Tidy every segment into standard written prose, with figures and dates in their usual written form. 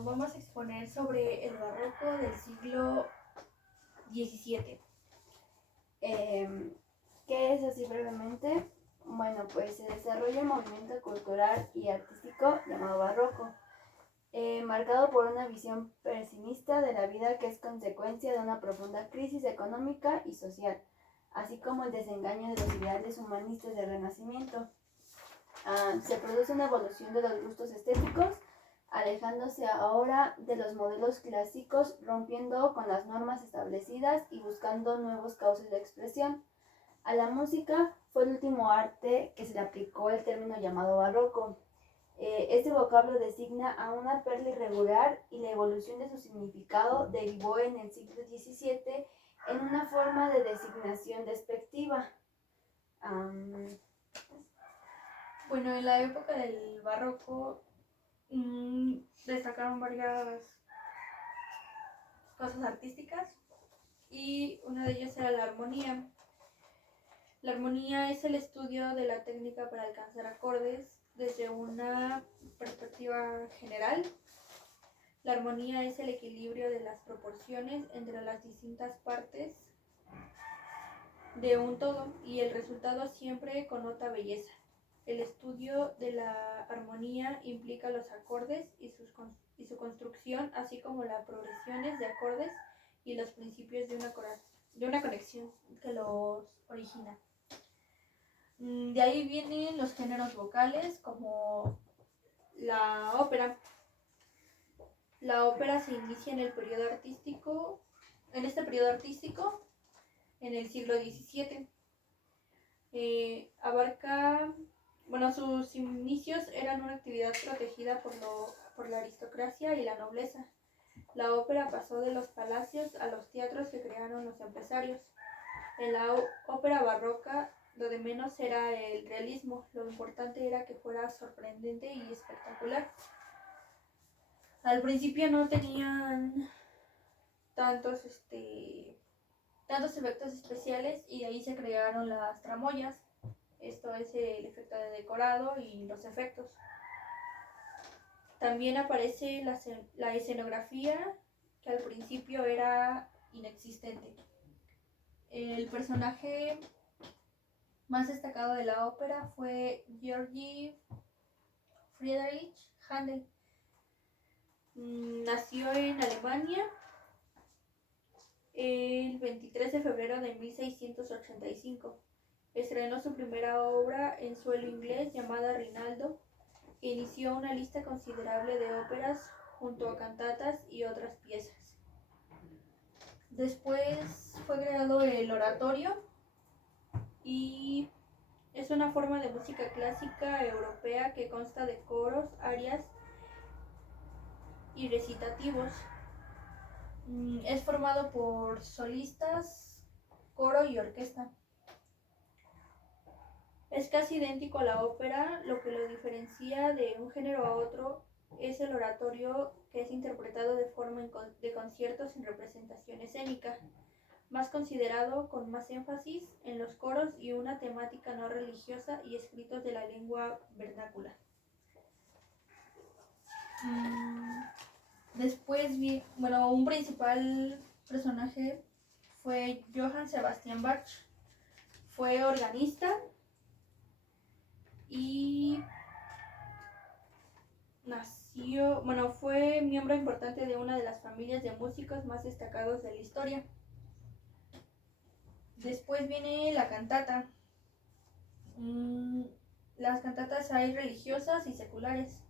Bueno, vamos a exponer sobre el barroco del siglo XVII. ¿Qué es así brevemente? Bueno, pues se desarrolla un movimiento cultural y artístico llamado barroco, marcado por una visión pesimista de la vida que es consecuencia de una profunda crisis económica y social, así como el desengaño de los ideales humanistas del Renacimiento. Se produce una evolución de los gustos estéticos, alejándose ahora de los modelos clásicos, rompiendo con las normas establecidas y buscando nuevos cauces de expresión. A la música fue el último arte que se le aplicó el término llamado barroco. Este vocablo designa a una perla irregular y la evolución de su significado derivó en el siglo XVII en una forma de designación despectiva. Bueno, en la época del barroco destacaron varias cosas artísticas y una de ellas era la armonía. La armonía es el estudio de la técnica para alcanzar acordes desde una perspectiva general. La armonía es el equilibrio de las proporciones entre las distintas partes de un todo y el resultado siempre connota belleza. El estudio de la armonía implica los acordes y su construcción, así como las progresiones de acordes y los principios de una conexión que los origina. De ahí vienen los géneros vocales como la ópera. La ópera se inicia en este periodo artístico, en el siglo XVII. Sus inicios eran una actividad protegida por la aristocracia y la nobleza. La ópera pasó de los palacios a los teatros que crearon los empresarios. En la ópera barroca, lo de menos era el realismo, lo importante era que fuera sorprendente y espectacular. Al principio no tenían tantos efectos especiales y de ahí se crearon las tramoyas. Esto es el efecto de decorado y los efectos. También aparece la escenografía, que al principio era inexistente. El personaje más destacado de la ópera fue Georg Friedrich Händel. Nació en Alemania el 23 de febrero de 1685. Estrenó su primera obra en suelo inglés llamada Rinaldo. Inició una lista considerable de óperas junto a cantatas y otras piezas. Después fue creado el oratorio y es una forma de música clásica europea que consta de coros, arias y recitativos. Es formado por solistas, coro y orquesta. Es casi idéntico a la ópera, lo que lo diferencia de un género a otro es el oratorio, que es interpretado de forma de concierto sin representación escénica, más considerado con más énfasis en los coros y una temática no religiosa y escritos de la lengua vernácula. Después un principal personaje fue Johann Sebastian Bach. Fue organista y fue miembro importante de una de las familias de músicos más destacados de la historia. Después viene la cantata. Las cantatas hay religiosas y seculares.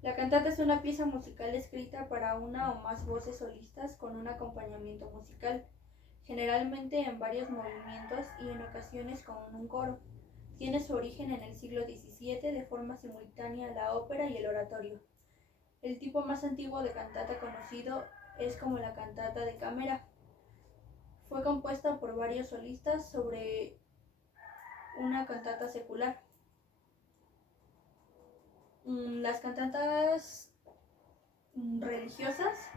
La cantata es una pieza musical escrita para una o más voces solistas con un acompañamiento musical, generalmente en varios movimientos y en ocasiones con un coro. Tiene su origen en el siglo XVII de forma simultánea a la ópera y el oratorio. El tipo más antiguo de cantata conocido es como la cantata de cámara. Fue compuesta por varios solistas sobre una cantata secular. Las cantatas religiosas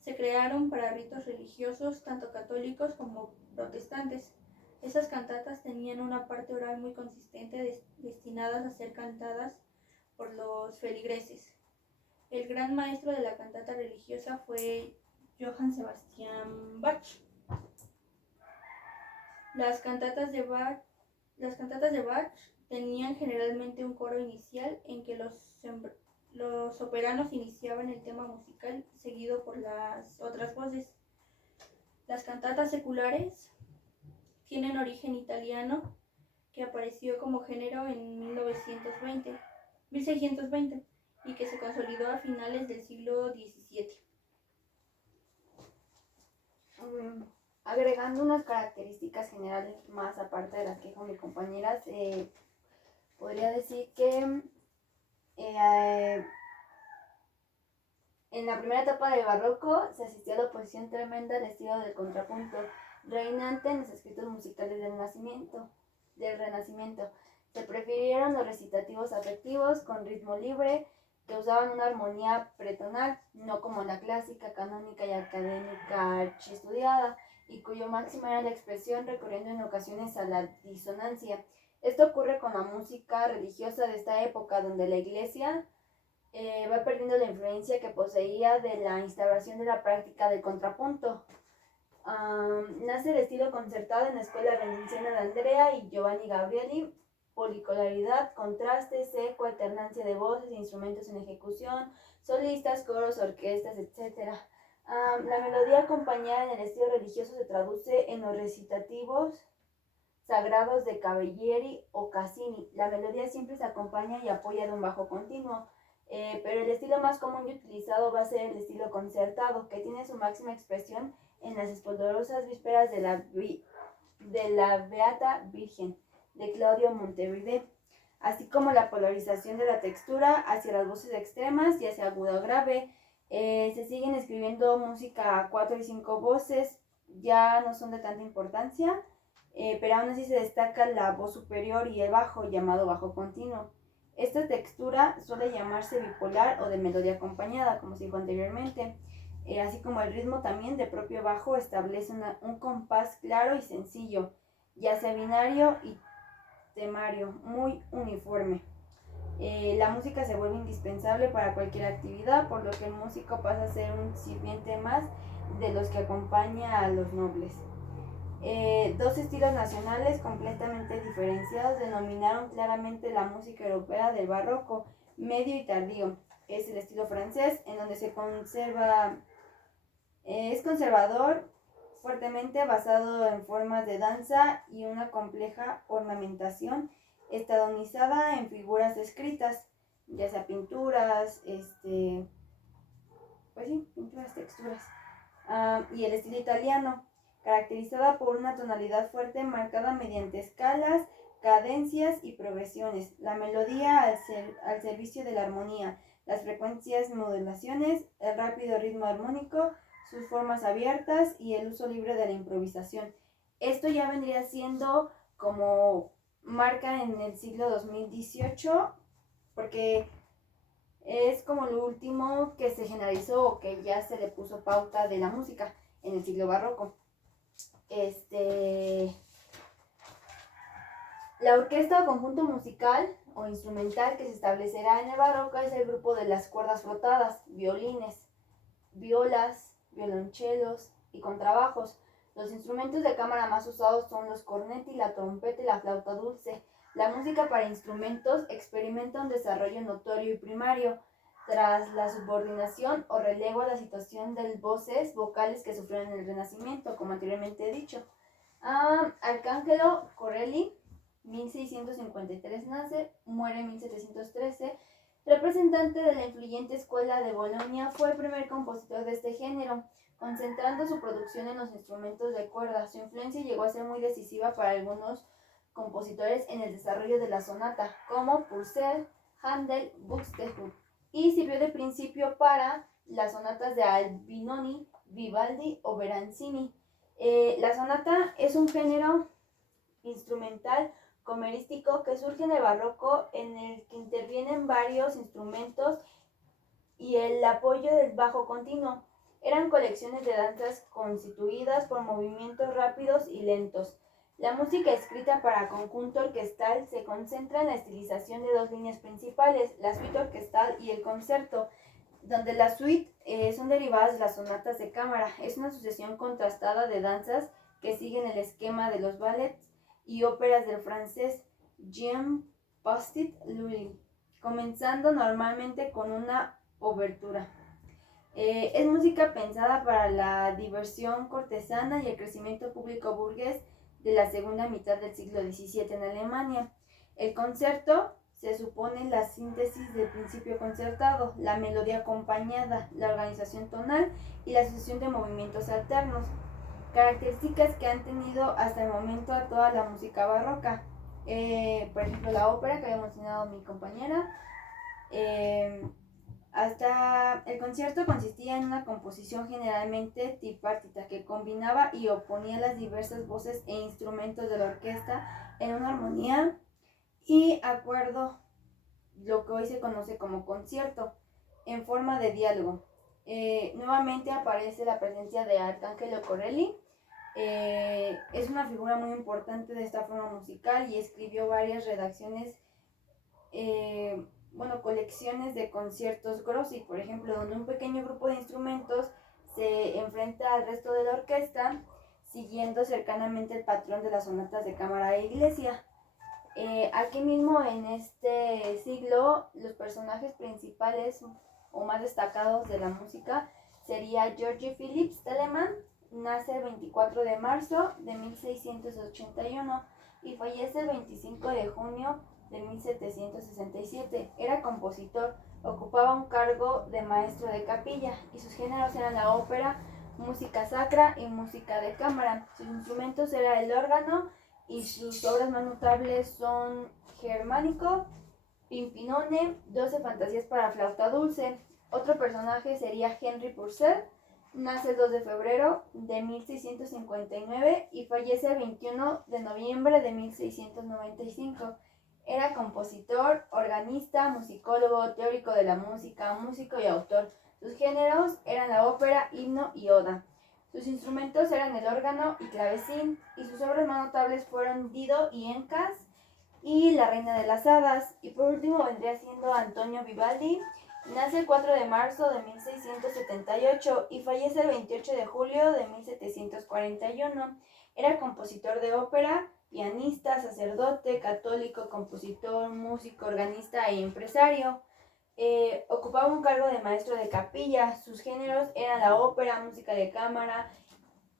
se crearon para ritos religiosos tanto católicos como protestantes. Esas cantatas tenían una parte oral muy consistente destinadas a ser cantadas por los feligreses. El gran maestro de la cantata religiosa fue Johann Sebastian Bach. Las cantatas de Bach tenían generalmente un coro inicial en que los operanos iniciaban el tema musical seguido por las otras voces. Las cantatas seculares tienen origen italiano, que apareció como género en 1620 y que se consolidó a finales del siglo XVII. Agregando unas características generales más aparte de las que dijo mi compañeras, podría decir que en la primera etapa del barroco se asistió a la oposición tremenda al estilo del contrapunto reinante en los escritos musicales del Renacimiento. Se prefirieron los recitativos afectivos con ritmo libre, que usaban una armonía pretonal, no como la clásica, canónica y académica archiestudiada, y cuyo máximo era la expresión, recurriendo en ocasiones a la disonancia. Esto ocurre con la música religiosa de esta época, donde la Iglesia va perdiendo la influencia que poseía de la instauración de la práctica del contrapunto. Nace el estilo concertado en la escuela veneciana de Andrea y Giovanni Gabrieli: policolaridad, contraste, seco, alternancia de voces e instrumentos en ejecución, solistas, coros, orquestas, etc. La melodía acompañada en el estilo religioso se traduce en los recitativos sagrados de Caballeri o Cassini. La melodía siempre se acompaña y apoya de un bajo continuo, pero el estilo más común y utilizado va a ser el estilo concertado, que tiene su máxima expresión en las esplendorosas vísperas de la Beata Virgen de Claudio Monteverdi, así como la polarización de la textura hacia las voces extremas y hacia agudo grave. Se siguen escribiendo música a 4 y 5 voces, ya no son de tanta importancia, pero aún así se destaca la voz superior y el bajo, llamado bajo continuo. Esta textura suele llamarse bipolar o de melodía acompañada, como se dijo anteriormente, así como el ritmo también de propio bajo establece un compás claro y sencillo, ya sea binario y temario, muy uniforme. La música se vuelve indispensable para cualquier actividad, por lo que el músico pasa a ser un sirviente más de los que acompaña a los nobles. Dos estilos nacionales completamente diferenciados denominaron claramente la música europea del barroco medio y tardío. Es el estilo francés, en donde es conservador, fuertemente basado en formas de danza y una compleja ornamentación estadounizada en figuras escritas, ya sea pinturas, pinturas, texturas. Y el estilo italiano, caracterizada por una tonalidad fuerte marcada mediante escalas, cadencias y progresiones, la melodía al servicio de la armonía, las frecuencias modulaciones, el rápido ritmo armónico, sus formas abiertas y el uso libre de la improvisación. Esto ya vendría siendo como marca en el siglo 2018, porque es como lo último que se generalizó o que ya se le puso pauta de la música en el siglo barroco. La orquesta o conjunto musical o instrumental que se establecerá en el barroco es el grupo de las cuerdas frotadas, violines, violas, violonchelos y contrabajos. Los instrumentos de cámara más usados son los cornetti, la trompeta y la flauta dulce. La música para instrumentos experimenta un desarrollo notorio y primario tras la subordinación o relevo a la situación de voces vocales que sufrieron en el Renacimiento, como anteriormente he dicho. Arcangelo Corelli, 1653 nace, muere en 1713, representante de la influyente escuela de Bolonia, fue el primer compositor de este género, concentrando su producción en los instrumentos de cuerda. Su influencia llegó a ser muy decisiva para algunos compositores en el desarrollo de la sonata, como Purcell, Handel, Buxtehude, y sirvió de principio para las sonatas de Albinoni, Vivaldi o Beranzini. La sonata es un género instrumental comerístico que surge en el barroco, en el que intervienen varios instrumentos y el apoyo del bajo continuo. Eran colecciones de danzas constituidas por movimientos rápidos y lentos. La música escrita para conjunto orquestal se concentra en la estilización de dos líneas principales, la suite orquestal y el concerto, donde la suite son derivadas de las sonatas de cámara. Es una sucesión contrastada de danzas que siguen el esquema de los ballets y óperas del francés Jean-Baptiste Lully, comenzando normalmente con una obertura. Es música pensada para la diversión cortesana y el crecimiento público burgués de la segunda mitad del siglo XVII en Alemania. El concerto se supone la síntesis del principio concertado, la melodía acompañada, la organización tonal y la sucesión de movimientos alternos, características que han tenido hasta el momento a toda la música barroca. Por ejemplo, la ópera que había mencionado mi compañera. Hasta el concierto consistía en una composición generalmente tripartita que combinaba y oponía las diversas voces e instrumentos de la orquesta en una armonía y acuerdo, lo que hoy se conoce como concierto, en forma de diálogo. Nuevamente aparece la presencia de Arcangelo Corelli. Es una figura muy importante de esta forma musical y escribió varias redacciones, colecciones de conciertos grossi, por ejemplo, donde un pequeño grupo de instrumentos se enfrenta al resto de la orquesta, siguiendo cercanamente el patrón de las sonatas de cámara e iglesia. Aquí mismo en este siglo, los personajes principales o más destacados de la música sería George Philips Telemann. Nace el 24 de marzo de 1681 y fallece el 25 de junio de 1767. Era compositor, ocupaba un cargo de maestro de capilla y sus géneros eran la ópera, música sacra y música de cámara. Sus instrumentos eran el órgano y sus obras más notables son Germánico, Pimpinone, 12 fantasías para flauta dulce. Otro personaje sería Henry Purcell. Nace el 2 de febrero de 1659 y fallece el 21 de noviembre de 1695. Era compositor, organista, musicólogo, teórico de la música, músico y autor. Sus géneros eran la ópera, himno y oda. Sus instrumentos eran el órgano y clavecín, y sus obras más notables fueron Dido y Encas y La Reina de las Hadas. Y por último vendría siendo Antonio Vivaldi. Nace el 4 de marzo de 1678 y fallece el 28 de julio de 1741. Era compositor de ópera, pianista, sacerdote, católico, compositor, músico, organista e empresario. Ocupaba un cargo de maestro de capilla. Sus géneros eran la ópera, música de cámara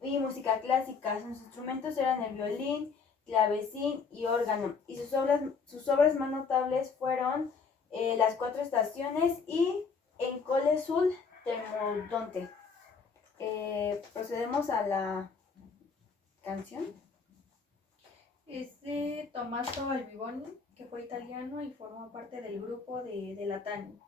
y música clásica. Sus instrumentos eran el violín, clavecín y órgano. Y sus obras más notables fueron Las Cuatro Estaciones y En Cole sul Tremodonte. Procedemos a la canción. Es de Tommaso Albiboni, que fue italiano y formó parte del grupo de Latani.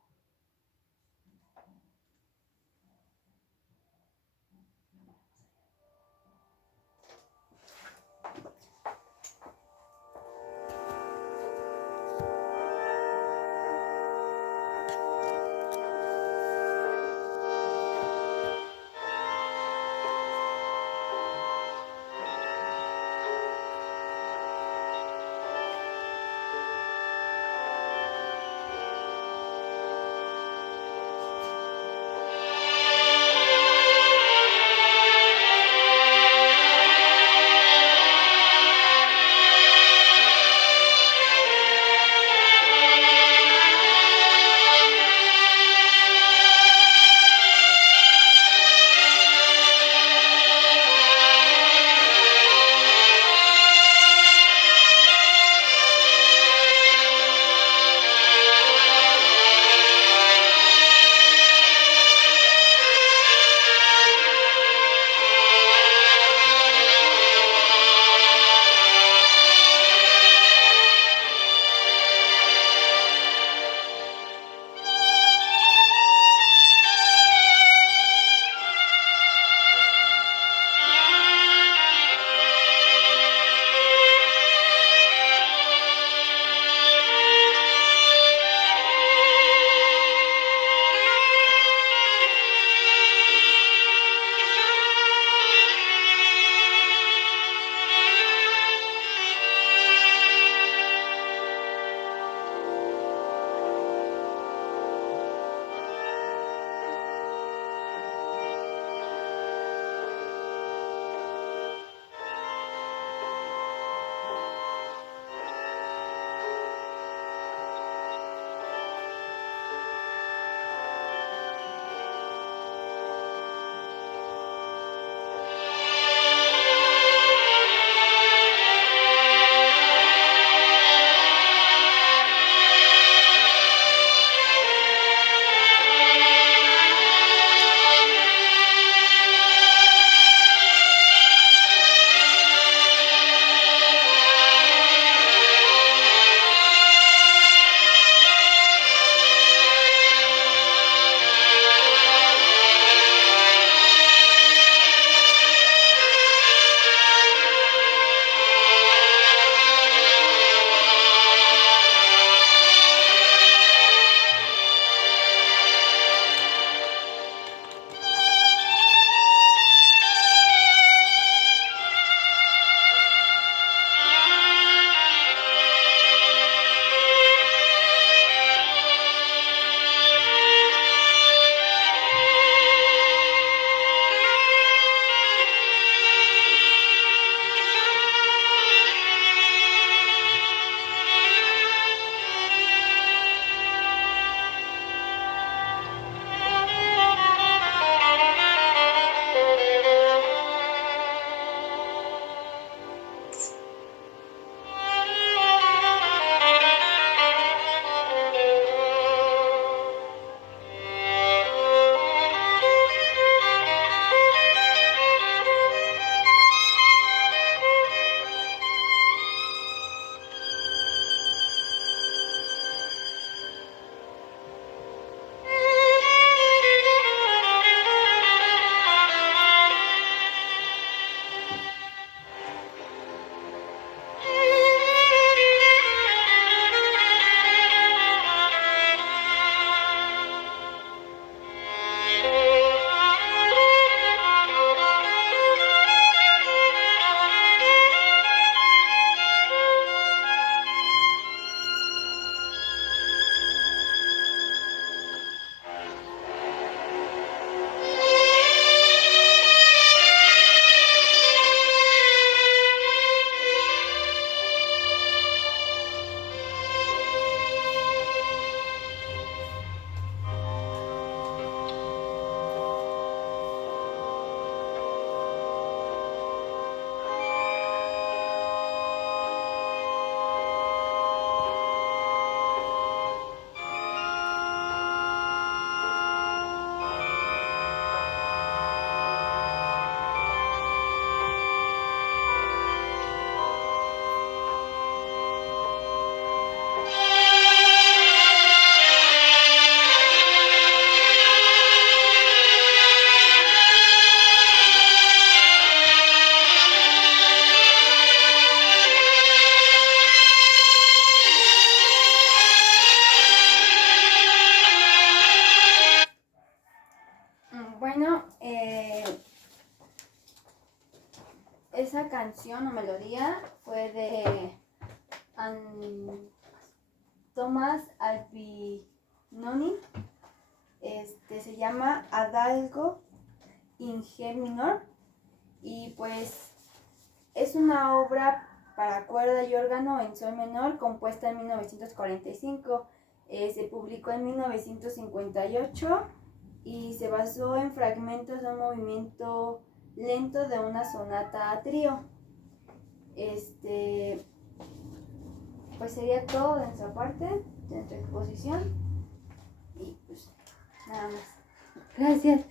composición o melodía fue de Thomas Albinoni. Se llama Adagio in G minor y pues es una obra para cuerda y órgano en sol menor compuesta en 1945. Se publicó en 1958 y se basó en fragmentos de un movimiento lento de una sonata a trío. Pues sería todo de nuestra parte, de nuestra exposición y pues nada más. Gracias.